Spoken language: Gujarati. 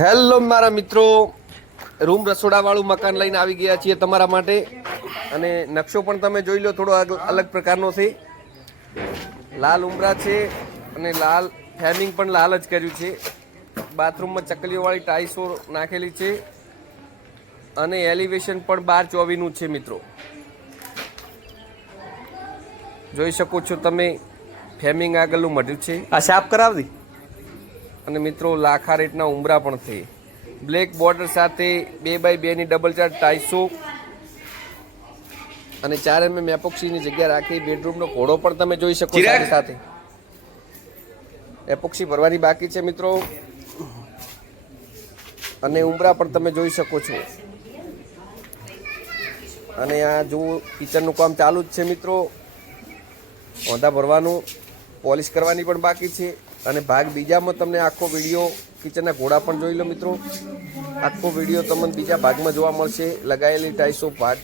હેલો મારા મિત્રો, રૂમ રસોડાવાળું મકાન લઈને આવી ગયા છીએ તમારા માટે. અને નકશો પણ તમે જોઈ લો, થોડો અલગ પ્રકારનો છે. લાલ ઉમરા છે અને લાલ ફેમિંગ પણ લાલ જ કર્યું છે. બાથરૂમમાં ચકલીઓવાળી ટાઇલ્સો નાખેલી છે અને એલિવેશન પણ 12-24નું છે મિત્રો. જોઈ શકો છો તમે, ફેમિંગ આગળનું મઢ્યું છે. આ સાફ કરાવવી. અને મિત્રો લાખા રેટના ઉમરા પણ છે. બ્લેક બોર્ડર સાથે 2x2ની ડબલ ચાર ટાઇલ્સો અને 4mm એપોક્સીની જગ્યા રાખી. બેડરૂમનો ઘોડો પણ તમે જોઈ શકો સાથે સાથે. એપોક્સી ભરવાની બાકી છે મિત્રો. અને ઉમરા પણ તમે જોઈ શકો છો. અને આ જો કિચનનું કામ ચાલુ જ છે મિત્રો. ઓંધા ભરવાનું, પોલિશ કરવાની પણ બાકી છે. અને ભાગ બીજામાં તમને આખો વિડીયો કિચનના ઘોડા પણ જોઈ લો મિત્રો. આખો વિડીયો તમને બીજા ભાગમાં જોવા મળશે. લગાવેલી ટાઇલ્સો ભાગ